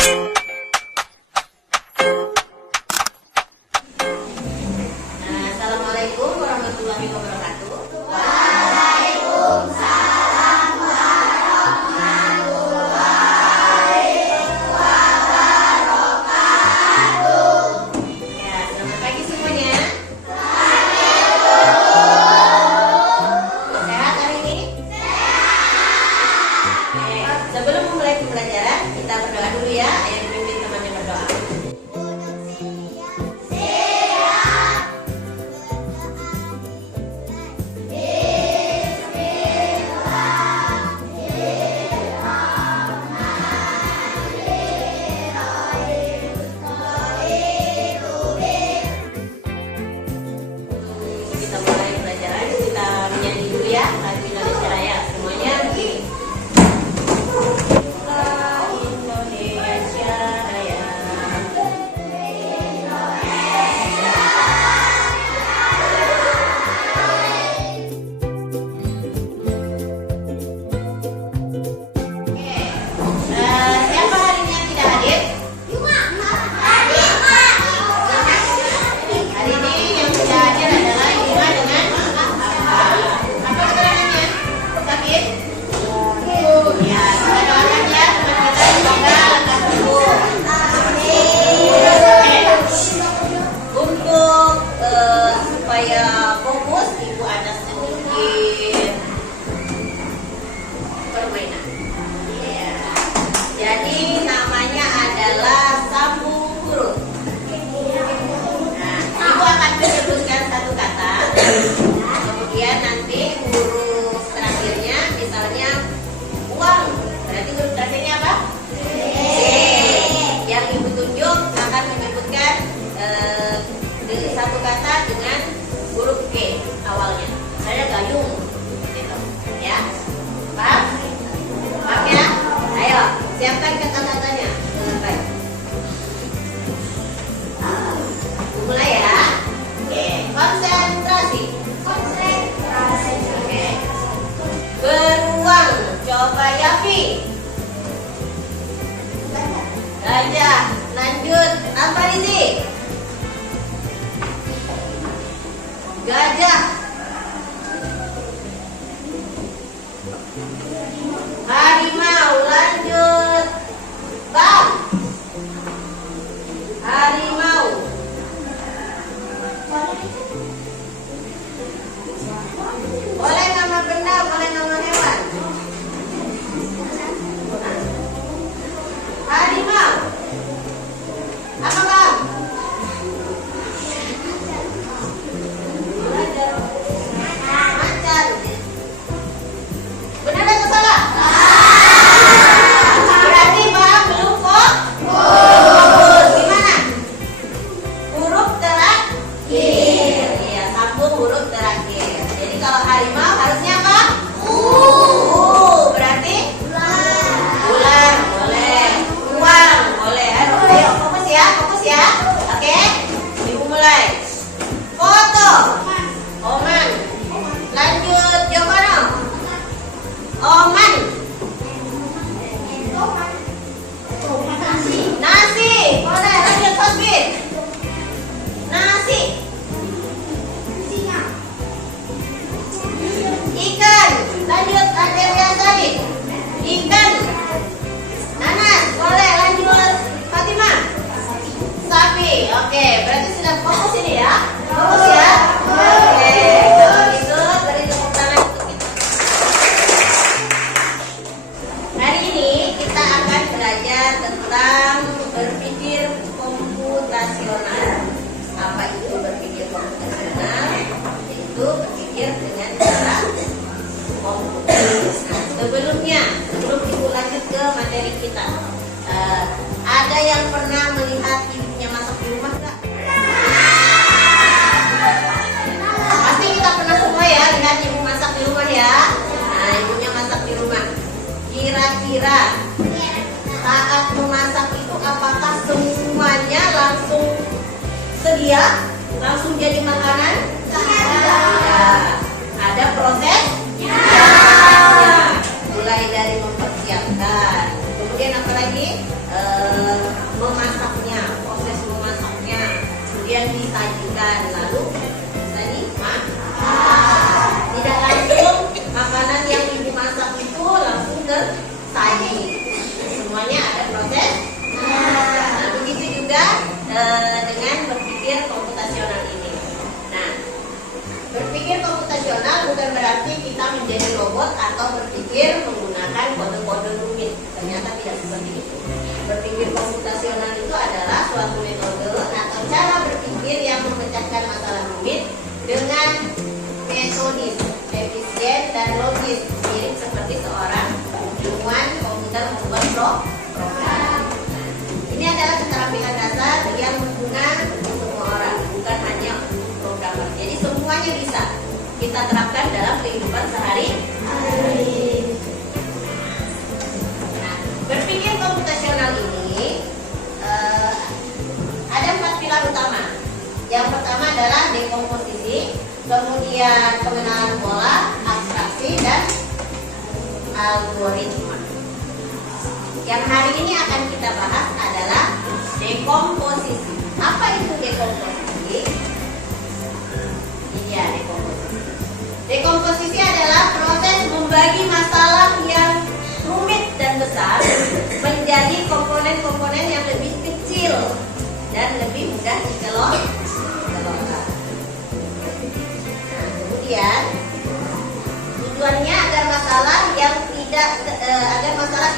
Assalamualaikum warahmatullahi wabarakatuh. Waalaikumsalam warahmatullahi wabarakatuh. Ya, selamat pagi semuanya. Sehat hari ini? Sehat. Oke, sebelum memulai pembelajaran, kita berdoa dulu ya. Ayo dipimpin temannya berdoa. Kita mulai pelajaran, kita menyanyi dulu ya lagu Indonesia Raya. Semuanya begini. Indonesia Raya. Siapa hari ini yang tidak hadir? Hari ini yang tidak hadir adalah Yuma dengan apa keterangannya? Sakit? Ya, kita doakan ya teman kita semoga lekas sembuh. Untuk supaya fokus, Ibu ada sedikit permainan. Ya. Jadi namanya adalah sambung huruf. Nah, Ibu akan menyebutkan satu kata, kemudian nanti huruf terakhirnya, misalnya uang, berarti huruf terakhirnya apa? C. Yang Ibu tunjuk akan menyebutkan satu kata dengan huruf G awalnya. Misalnya gayung, gitu, ya. Paham? Paham ya? Ayo, siapkan kata-katanya dengan baik. Mulai ya. Oke, konsentrasi. Oke. Beruang, coba Yafi. Gajah, lanjut apa Rizi? Gajah. Harimau, lanjut Bang. Harimau. Boleh nama benda, boleh nama hewan. Harimau. Apa Bang? Macan. Benar atau salah? Berarti Bang belum fokus. Gimana? Huruf terakhir. Iya, sambung huruf terakhir. Jadi kalau harimau harusnya apa? Berarti bulan boleh, uang boleh. Ayo fokus ya, fokus ya. Oke, Ibu mulai. Foto. Oman. Lanjut Jokono. Oman. Nasi. Boleh, lanjut Hosbin. Nasi. Ikan. Lanjut Adelia Sari. Ikan. Nanas. Boleh, lanjut Fatimah. Sapi. Oke, berarti sudah fokus ini ya. Fokus ya. Oke, kalau gitu beri tepuk tangan untuk kita. Hari ini kita akan belajar tentang berpikir komputasional. Apa itu berpikir komputasional? Itu berpikir dengan cara komputer. Nah, sebelum Ibu lanjut ke materi kita, ada yang pernah melihat ibunya masak di rumah nggak? Pasti kita pernah semua ya lihat ibu masak di rumah ya. Nah, ibunya masak di rumah. Kira-kira saat memasak itu apakah semuanya langsung sedia, langsung jadi makanan? Ya. Ada proses? Ya. Mulai dari mempersiapkan. Kemudian apa lagi? didiamkan, lalu bisa dimakan. Tidak langsung makanan yang ibu masak itu langsung tersaji. Semuanya ada proses. Nah, begitu juga dengan berpikir komputasional ini. Nah, berpikir komputasional bukan berarti kita menjadi robot atau berpikir menggunakan kode-kode rumit. Ternyata tidak seperti itu. Berpikir komputasional itu adalah suatu metode atau cara berpikir yang memecahkan masalah rumit dengan metodis, efisien, dan logis, mirip seperti seorang ilmuwan komputer membuat program. Ini adalah keterampilan dasar yang berguna untuk semua orang, bukan hanya untuk programmer. Jadi semuanya bisa kita terapkan dalam kehidupan sehari-hari. Nah, berpikir komputasional ini ada 4 pilar utama. Yang pertama adalah dekomposisi, kemudian pengenalan pola, abstraksi, dan algoritma. Yang hari ini akan kita bahas adalah dekomposisi. Apa itu dekomposisi? Iya, dekomposisi. Dekomposisi adalah proses membagi masalah yang rumit dan besar menjadi komponen-komponen yang lebih kecil dan lebih mudah dikelola. Nah, kemudian tujuannya agar masalah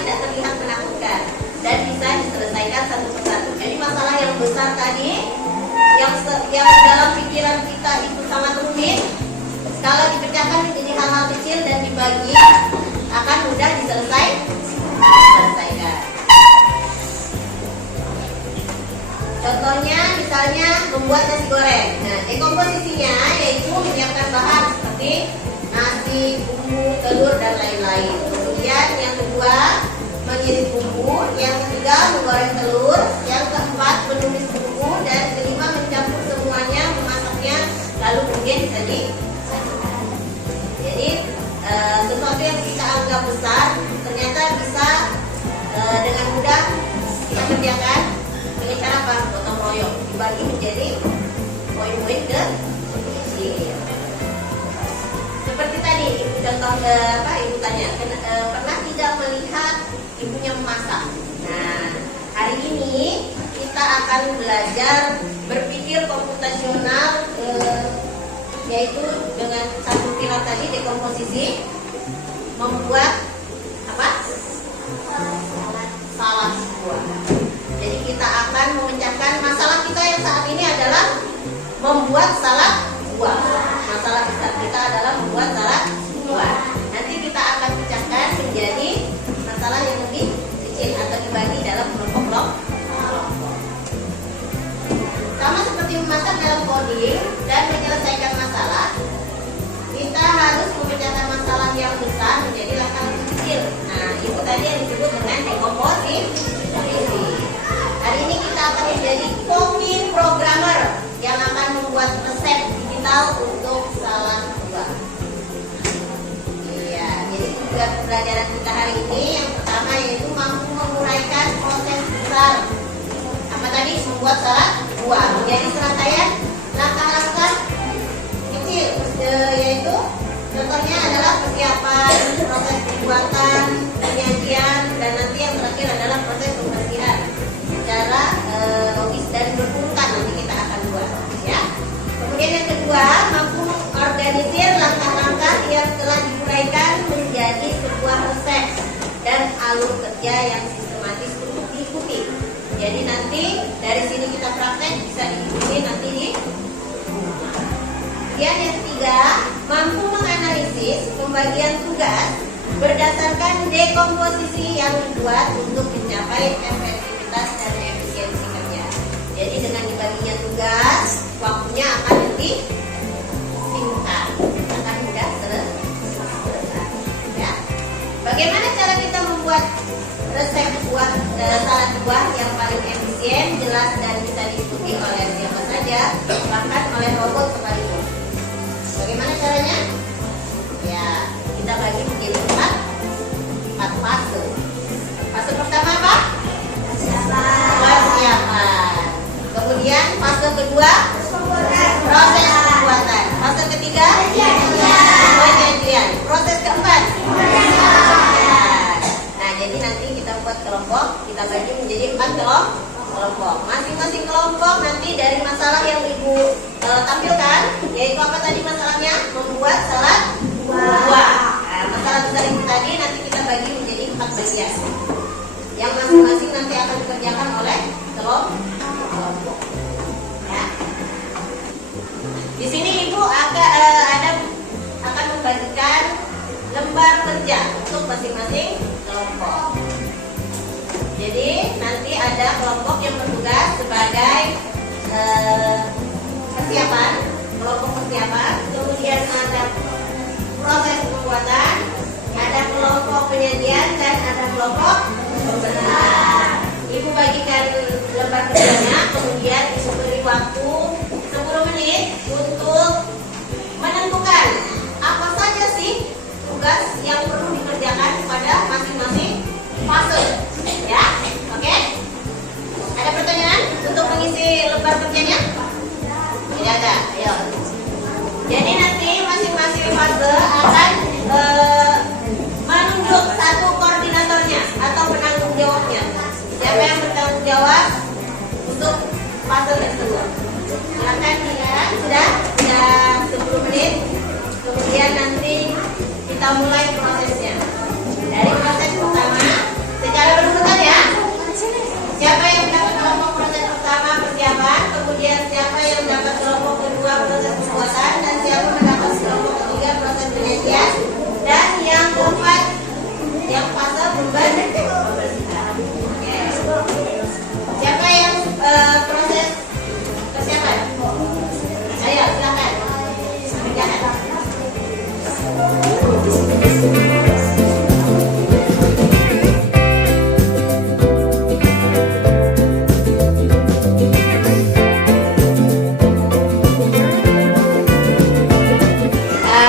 tidak terlihat menakutkan dan bisa diselesaikan satu persatu. Jadi masalah yang besar tadi, yang dalam pikiran kita itu sangat rumit, kalau dipecahkan menjadi hal-hal kecil dan dibagi, akan mudah diselesaikan. Contohnya misalnya membuat nasi goreng. Nah, dekomposisinya yaitu menyiapkan bahan seperti nasi, bumbu, telur, dan lain-lain. Kemudian yang kedua mengiris bumbu, yang ketiga menggoreng telur, yang keempat menumis bumbu, dan kelima mencampur semuanya, memasaknya, lalu kemudian disajikan. Jadi sesuatu yang kita anggap besar ternyata bisa dengan mudah kita kerjakan dengan cara apa? Gotong royong, dibagi menjadi poin-poin kecil. Seperti tadi contoh ibu tanya, pernah tidak melihat ibunya memasak? Nah, hari ini kita akan belajar berpikir komputasional, yaitu dengan satu pilar tadi dekomposisi, membuat apa? Salad buah. Jadi kita akan memecahkan masalah kita yang saat ini adalah membuat salad buah. Masalah besar kita adalah membuat salad buah. Nanti kita akan pecahkan menjadi masalah yang lebih kecil atau dibagi dalam kelompok-kelompok. Sama seperti memasak dalam coding dan menyelesaikan masalah, kita harus memecahkan masalah yang besar menjadi langkah lebih kecil. Nah, itu tadi yang disebut dengan dekomposisi. Hari ini kita akan menjadi cooking programmer yang akan membuat resep digital untuk salad buah. Iya, jadi tujuan pembelajaran kita hari ini yang pertama yaitu mampu menguraikan proses besar. Apa tadi? Membuat salad buah menjadi serangkaian langkah-langkah kecil, yaitu contohnya adalah persiapan, proses pembuatan, penyajian, dan nanti yang terakhir adalah proses pembersihan secara logis dan berurutan nanti kita akan buat, ya. Kemudian yang kedua, mampu mengorganisir langkah-langkah yang telah diuraikan menjadi sebuah resep dan alur kerja yang sistematis untuk diikuti. Jadi nanti dari sini kita praktek bisa diikuti nanti di rumah. Kemudian yang ketiga, mampu menganalisis pembagian tugas berdasarkan dekomposisi yang dibuat untuk mencapai efektivitas dan efisiensi kerja. Jadi dengan dibaginya tugas, waktunya akan lebih singkat, akan mudah selesai. Ya. Bagaimana cara kita membuat resep salad buah yang paling efisien, jelas, dan bisa diikuti oleh siapa saja, bahkan oleh robot sekalipun? Bagaimana caranya? Ya, kita bagi menjadi empat fase. Fase pertama apa? Persiapan. Kemudian fase kedua kita buat kelompok, kita bagi menjadi 4 kelompok. Masing-masing kelompok nanti dari masalah yang Ibu tampilkan, yaitu apa tadi masalahnya? Membuat salad buah. Nah, masalah besar itu tadi nanti kita bagi menjadi 4 bagian. Yang masing-masing nanti akan dikerjakan oleh kelompok. Ya. Di sini Ibu akan membagikan lembar kerja untuk masing-masing kelompok. Jadi nanti ada kelompok yang bertugas sebagai persiapan, kelompok persiapan, kemudian ada proses pembuatan, ada kelompok penyajian dan ada kelompok pemberian. Ibu bagikan lembar kerjanya, kemudian Ibu beri waktu 10 menit untuk menentukan apa saja sih tugas yang perlu dikerjakan pada masing-masing fase. Ya, oke? Ada pertanyaan untuk mengisi lembar kerjanya? Tidak ada. Ayo. Jadi nanti masing-masing fase akan menunjuk satu koordinatornya atau penanggung jawabnya. Siapa yang bertanggung jawab untuk fase tersebut? Silakan ya. Sudah 10 menit. Kemudian nanti kita mulai prosesnya. Dari proses pertama secara berurutan ya. Siapa yang mendapat kelompok proses pertama persiapan, kemudian siapa yang mendapat kelompok kedua proses pembuatan, dan siapa mendapat kelompok ketiga proses penyajian, dan yang keempat yang fase pembersihan. Oke. Siapa yang proses persiapan? Ayo silakan. Kerjakan.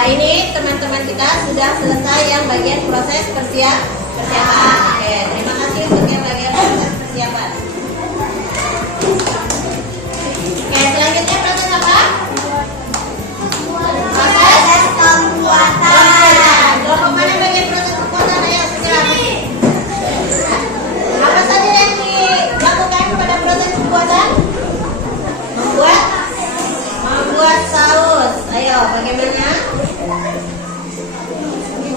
Ini teman-teman kita sudah selesai yang bagian proses persiapan. Oke, terima kasih untuk yang bagian proses persiapan. Oke, selanjutnya proses apa? Proses pembuatan. Kelompok mana bagian proses pembuatan? Ayo segera. Apa saja yang dilakukan pada proses pembuatan? Membuat saus. Ayo, bagaimana?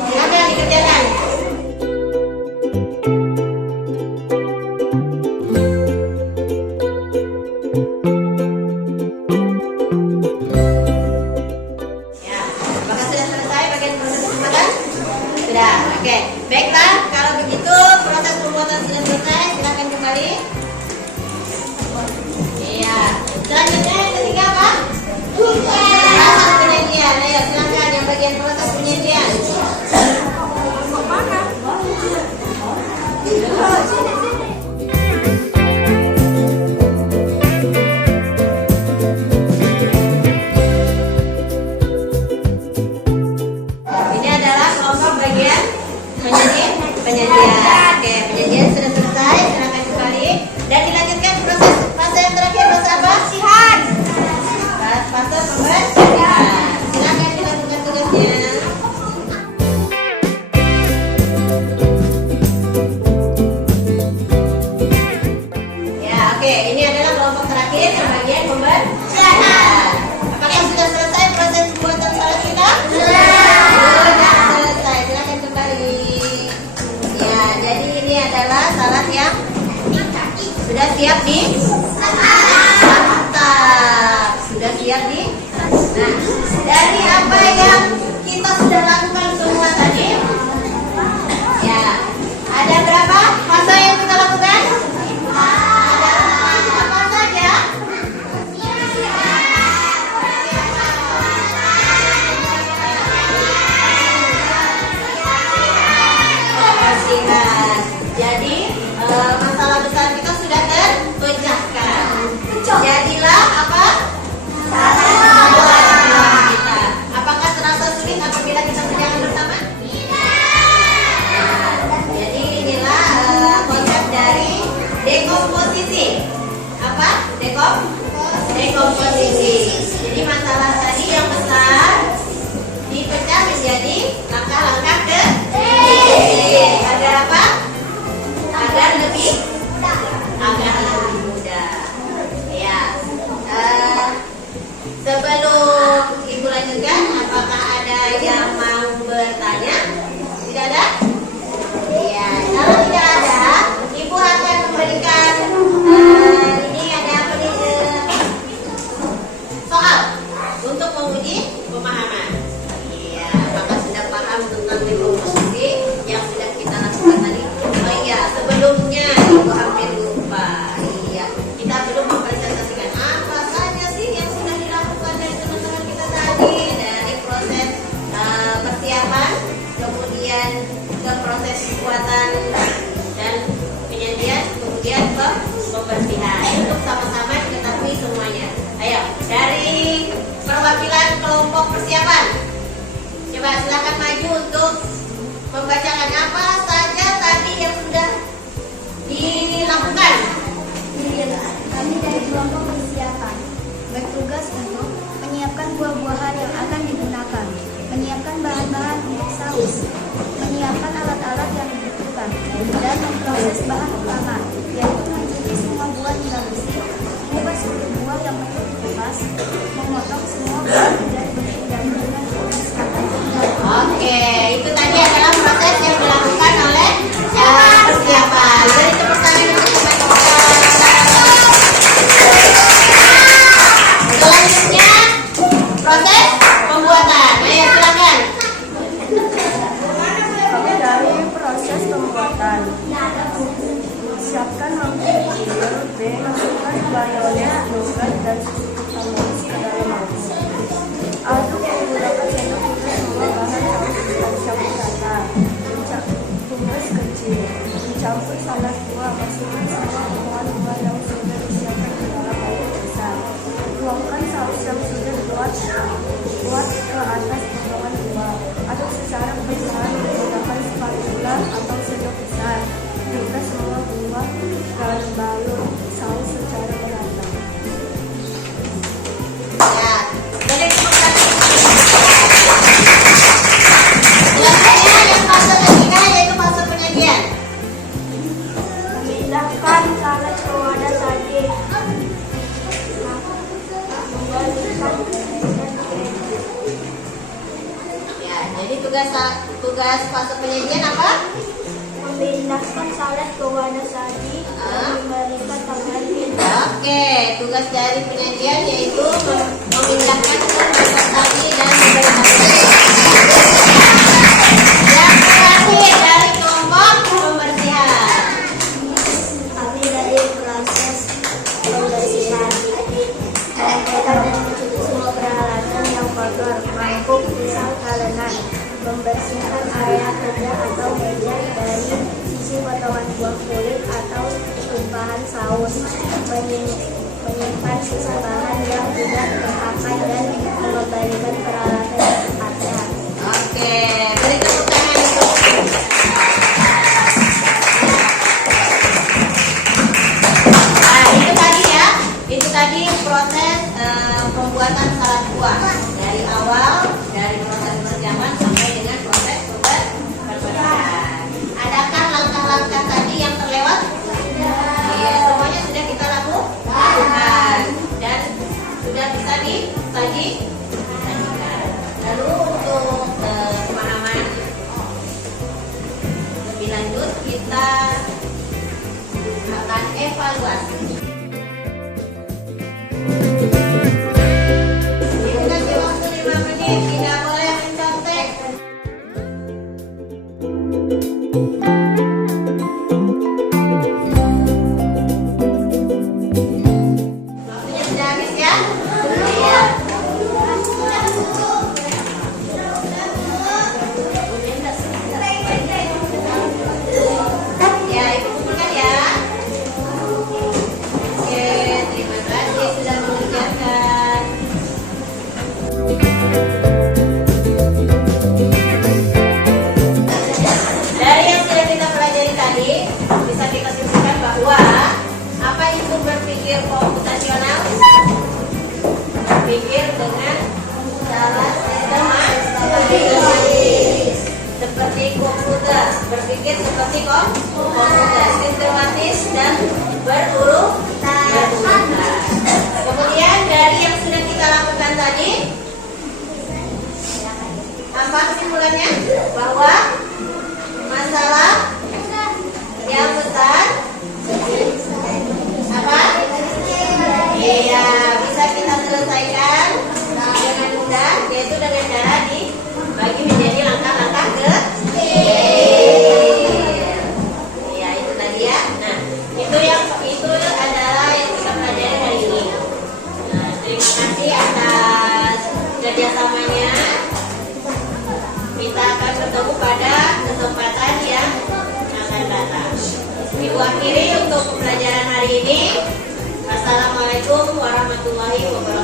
Silakan dikerjakan. Ya, apakah sudah selesai bagian proses pembuatan? Sudah, oke. Baiklah, kalau begitu proses pembuatan sudah selesai. Silakan kembali. Iya. Selanjutnya yang ketiga apa? Proses penyajian. Ayo silakan yang bagian proses penyajian. Ini adalah kelompok bagian penyajian. Oke, penyajian sudah selesai. Silakan kembali dan dilanjutkan proses fase yang terakhir, proses apa? Pembersihan. Fase pembersihan. Silakan dilakukan tugasnya. Ya, oke. Ini adalah kelompok terakhir yang bagian pembersihan. Apakah sudah selesai proses pembuatan salad kita? Sudah selesai. Silakan kembali. Ya, jadi ini adalah salad yang sudah siap di santap. Sudah siap di. Nah, dari apa yang kita sudah lakukan semua tadi, ya, ada berapa fase yang kita lakukan? Ada apa saja? Pembersihan. Jadi masalah besar kita sudah terpecahkan. Jadilah apa? Salad kita. Apakah terasa sulit apabila kita kerjakan bersama? Jadi inilah konsep dari dekomposisi. Apa? Dekomposisi. Jadi masalah tadi yang besar dipecah menjadi langkah-langkah kecil. Ada apa? Coba silakan maju untuk membacakan apa saja tadi yang sudah dilakukan. Kami dari kelompok persiapan bertugas untuk menyiapkan buah-buahan yang akan digunakan, menyiapkan bahan-bahan untuk saus, menyiapkan alat-alat yang dibutuhkan, dan memproses bahan utama, yaitu mencuci semua buah hingga bersih, mengupas kulit buah yang perlu dikupas, memotong semua buah dan bersih dan dengan proses kata. Oke, itu tadi adalah proses yang dilakukan oleh persiapan. Beri tepuk tangan untuk teman-teman. Selanjutnya proses pembuatan. Ayo silakan. Kami dari proses pembuatan siapkan mangkuk kecil, masukkan mayones, yogurt, dan sedikit saus ke dalam mangkuk. Aduk menggunakan sendok hingga semua bahan saus dicampur rata. Tumis kecil, dicampur salad buah, masukkan semua potongan buah yang sudah disiapkan ke dalam mangkuk besar. Tuangkan saus yang sudah dibuat ke atas potongan buah. Aduk secara perlahan menggunakan spatula atau sendok besar hingga semua buah terbalur saus secara merata. Ya, beri tepuk tangan. Selanjutnya yang fase ketiga yaitu fase penyajian. Memindahkan salad ke wadah saji. Ya, jadi tugas fase penyajian apa? Memindahkan salad ke wadah saji dan memberikan tambahan minyak. Oke, tugas dari penyajian yaitu memindahkan ke wadah saji dan memberikan. Yang terakhir dari kelompok pembersihan. Kami dari proses pembersihan menyampaikan dan mencuci semua peralatan yang kotor, mangkuk, pisau, talenan, membersihkan area kerja atau meja dari sisi potongan buah kulit atau tumpahan saus, menyimpan sisa bahan yang tidak terpakai dan mengembalikan peralatan yang ada. Oke, beri tepuk tangan untuk itu tadi ya, itu tadi proses pembuatan salad buah dari awal, dari proses persiapan sampai dengan proses pembersihan. Adakah langkah-langkah tadi yang terlewat? Iya, semuanya sudah kita lakukan dan sudah bisa disajikan. Lalu untuk pemahaman lebih lanjut kita akan evaluasi. Dikasih waktu 5 menit, tidak boleh mencontek. Waktunya sudah habis ya? Iya. Ya, ibu kumpulkan ya. Oke, terima kasih sudah mengerjakan. Dari yang sudah kita pelajari tadi, bisa kita simpulkan bahwa apa itu berpikir komputasional? Berpikir dengan cara sistematis, seperti komputer, berpikir seperti komputer, sistematis dan berurutan. Kemudian dari yang sudah kita lakukan tadi, apa kesimpulannya? Bahwa masalah yang besar apa? Iya, bisa kita selesaikan dengan mudah, yaitu dengan cara dibagi menjadi langkah-langkah kecil. Ya, itu tadi ya. Nah, itu adalah yang kita pelajari hari ini. Nah, terima kasih atas kerjasamanya. Kita akan bertemu pada kesempatan yang akan datang. Ibu akhiri untuk pembelajaran hari ini. Assalamualaikum warahmatullahi wabarakatuh.